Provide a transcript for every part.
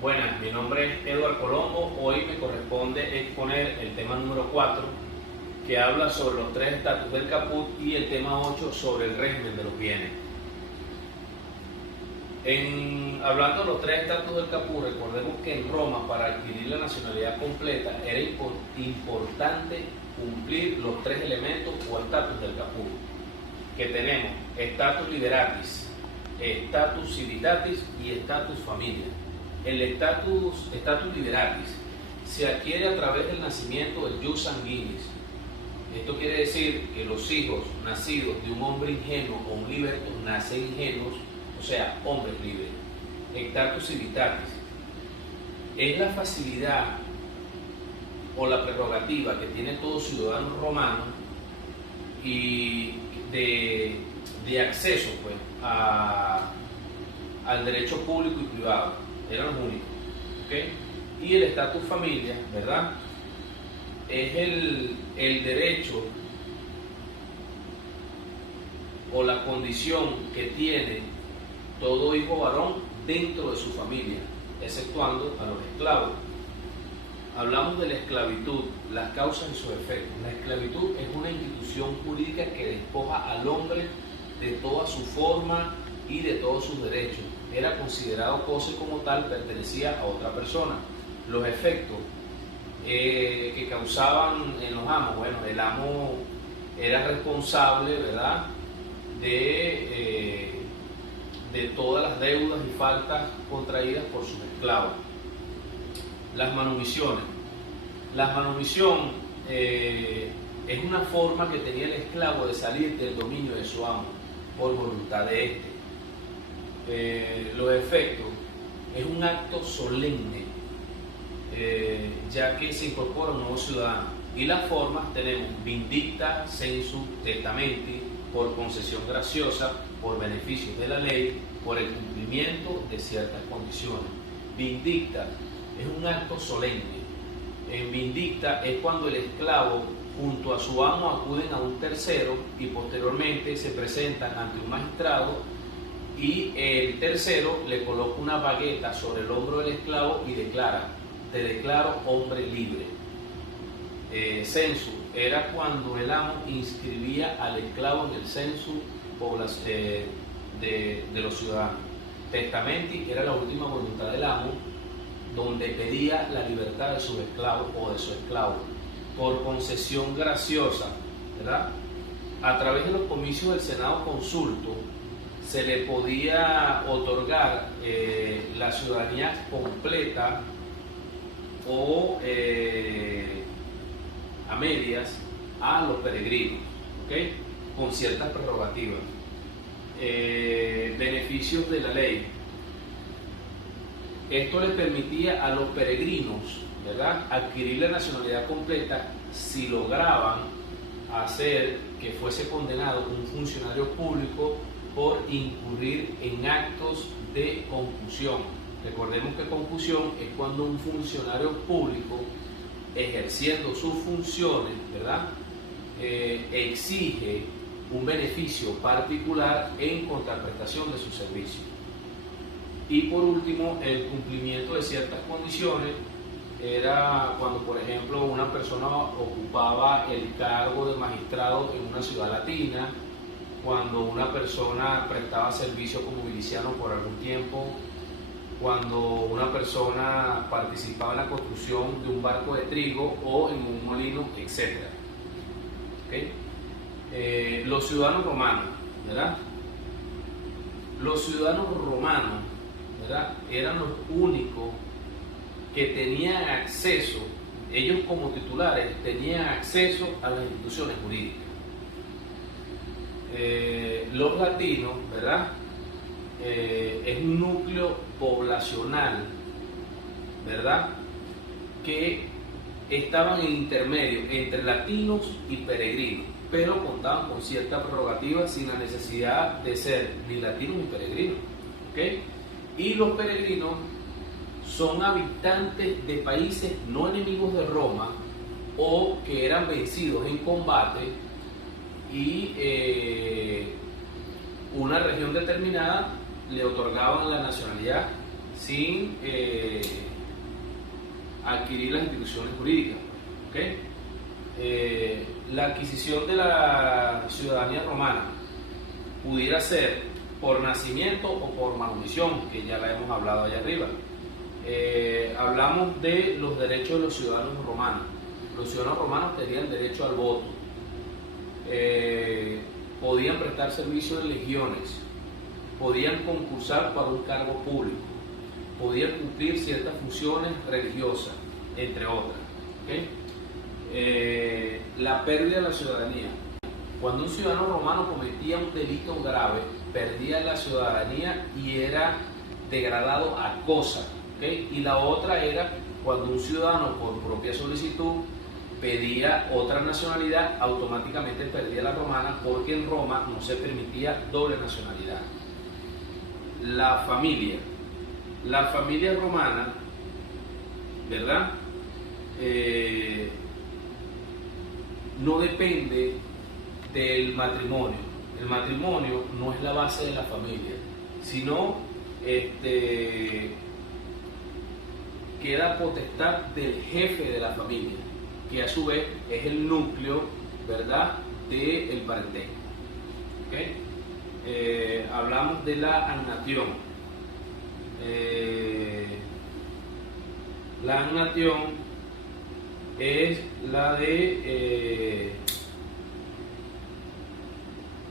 Buenas, mi nombre es Eduardo Colombo. Hoy me corresponde exponer el tema número 4, que habla sobre los 3 estatus del caput, y el tema 8 sobre el régimen de los bienes. Hablando de los 3 estatus del caput, recordemos que en Roma, para adquirir la nacionalidad completa, era importante cumplir los 3 elementos o estatus del caput, que tenemos status liberatis, status civitatis y status familia. El estatus liberatis se adquiere a través del nacimiento del jus sanguinis. Esto quiere decir que los hijos nacidos de un hombre ingenuo o un liberto nacen ingenuos, o sea, hombres libres. Status civitatis es la facilidad o la prerrogativa que tiene todo ciudadano romano y de acceso, pues, al derecho público y privado. Eran los únicos, ¿okay? Y el estatus familia, ¿verdad? Es el derecho o la condición que tiene todo hijo varón dentro de su familia, exceptuando a los esclavos. Hablamos de la esclavitud, las causas y sus efectos. La esclavitud es una institución jurídica que despoja al hombre de toda su forma y de todos sus derechos. Era considerado cosa y como tal pertenecía a otra persona. Los efectos que causaban en los amos, bueno, el amo era responsable, ¿verdad?, de todas las deudas y faltas contraídas por sus esclavos. Las manumisiones. La manumisión es una forma que tenía el esclavo de salir del dominio de su amo por voluntad de éste. Los efectos es un acto solemne, ya que se incorpora un nuevo ciudadano. Y las formas tenemos vindicta, censu, testamenti, por concesión graciosa, por beneficios de la ley, por el cumplimiento de ciertas condiciones. Vindicta es un acto solemne. En vindicta es cuando el esclavo junto a su amo acuden a un tercero y posteriormente se presentan ante un magistrado, y el tercero le coloca una bagueta sobre el hombro del esclavo y declara: te declaro hombre libre. Censo era cuando el amo inscribía al esclavo en el censo de los ciudadanos. Testamenti era la última voluntad del amo, donde pedía la libertad de sus esclavos o de su esclavo. Por concesión graciosa, ¿verdad?, a través de los comicios del Senado Consulto se le podía otorgar la ciudadanía completa o a medias a los peregrinos, ¿okay?, con ciertas prerrogativas. Beneficios de la ley. Esto les permitía a los peregrinos, ¿verdad?, adquirir la nacionalidad completa si lograban hacer que fuese condenado un funcionario público por incurrir en actos de concusión. Recordemos que concusión es cuando un funcionario público, ejerciendo sus funciones, ¿verdad?, exige un beneficio particular en contraprestación de su servicio. Y por último, el cumplimiento de ciertas condiciones era cuando, por ejemplo, una persona ocupaba el cargo de magistrado en una ciudad latina, cuando una persona prestaba servicio como miliciano por algún tiempo, cuando una persona participaba en la construcción de un barco de trigo o en un molino, etc. ¿Okay? Los ciudadanos romanos, ¿verdad? Los ciudadanos romanos, ¿verdad?, eran los únicos que tenían acceso, ellos como titulares tenían acceso a las instituciones jurídicas. Los latinos, ¿verdad?, es un núcleo poblacional, ¿verdad?, que estaban en intermedio entre latinos y peregrinos, pero contaban con cierta prerrogativa sin la necesidad de ser ni latinos ni peregrinos, ¿okay? Y los peregrinos son habitantes de países no enemigos de Roma o que eran vencidos en combate, y una región determinada le otorgaban la nacionalidad sin adquirir las instituciones jurídicas. ¿Okay? La adquisición de la ciudadanía romana pudiera ser por nacimiento o por manumisión, que ya la hemos hablado allá arriba. Hablamos de los derechos de los ciudadanos romanos. Los ciudadanos romanos tenían derecho al voto, podían prestar servicio en legiones, podían concursar para un cargo público, podían cumplir ciertas funciones religiosas, entre otras. ¿Okay? La pérdida de la ciudadanía. Cuando un ciudadano romano cometía un delito grave, perdía la ciudadanía y era degradado a cosa. ¿Okay? Y la otra era cuando un ciudadano por propia solicitud pedía otra nacionalidad, automáticamente perdía la romana, porque en Roma no se permitía doble nacionalidad. La familia romana, ¿verdad? No depende del matrimonio. El matrimonio no es la base de la familia, sino queda potestad del jefe de la familia, que a su vez es el núcleo, ¿verdad?, del parentesco. ¿Okay? Hablamos de la agnación. La agnación es la de...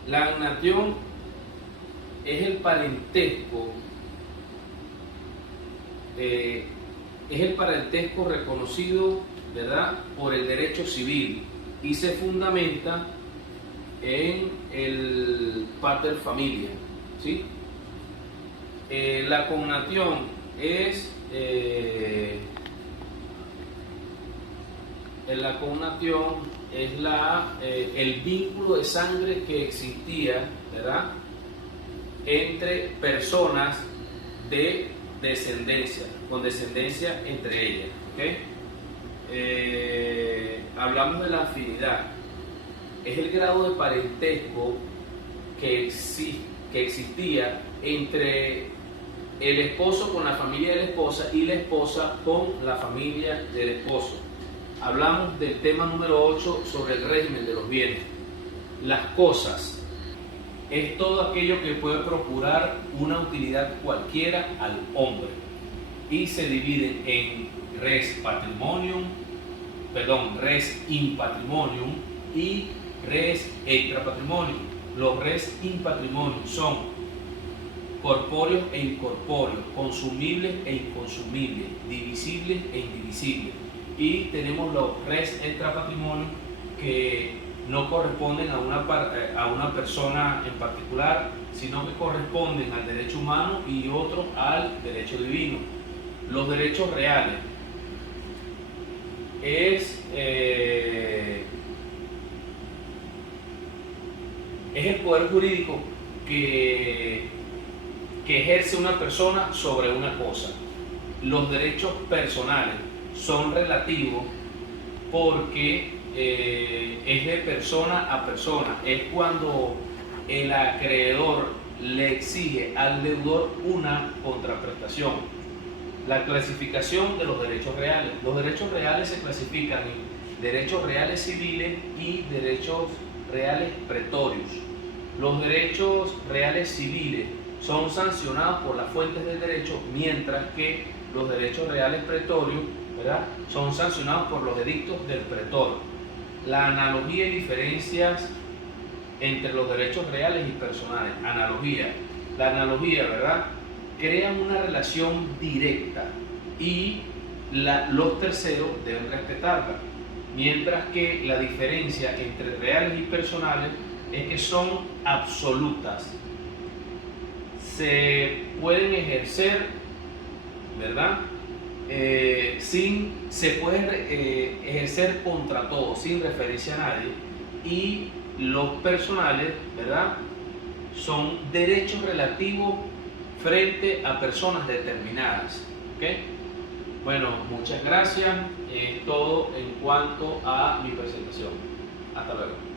la agnación es el parentesco, es el parentesco reconocido, ¿verdad?, por el derecho civil, y se fundamenta en el pater familia, ¿sí? La cognación es el vínculo de sangre que existía, ¿verdad?, entre personas de descendencia, con descendencia entre ellas. ¿Okay? Hablamos de la afinidad. Es el grado de parentesco que existía entre el esposo con la familia de la esposa y la esposa con la familia del esposo. Hablamos del tema número 8 sobre el régimen de los bienes. Las cosas es todo aquello que puede procurar una utilidad cualquiera al hombre, y se dividen en res in patrimonium y res extra patrimonium. Los res in patrimonium son corpóreos e incorpóreos, consumibles e inconsumibles, divisibles e indivisibles. Y tenemos los res extra patrimonium, que no corresponden a una persona en particular, sino que corresponden al derecho humano y otros al derecho divino. Los derechos reales es el poder jurídico que ejerce una persona sobre una cosa. Los derechos personales son relativos porque es de persona a persona. Es cuando el acreedor le exige al deudor una contraprestación. La clasificación de los derechos reales. Los derechos reales se clasifican en derechos reales civiles y derechos reales pretorios. Los derechos reales civiles son sancionados por las fuentes del derecho, mientras que los derechos reales pretorios, ¿verdad?, son sancionados por los edictos del pretor. La analogía y diferencias entre los derechos reales y personales. Analogía. La analogía, ¿verdad?, crea una relación directa y los terceros deben respetarla. Mientras que la diferencia entre reales y personales es que son absolutas. Se pueden ejercer, ¿verdad?, se puede ejercer contra todo, sin referirse a nadie. Y los personales, ¿verdad?, son derechos relativos frente a personas determinadas. ¿Okay? Bueno, muchas gracias. Es todo en cuanto a mi presentación. Hasta luego.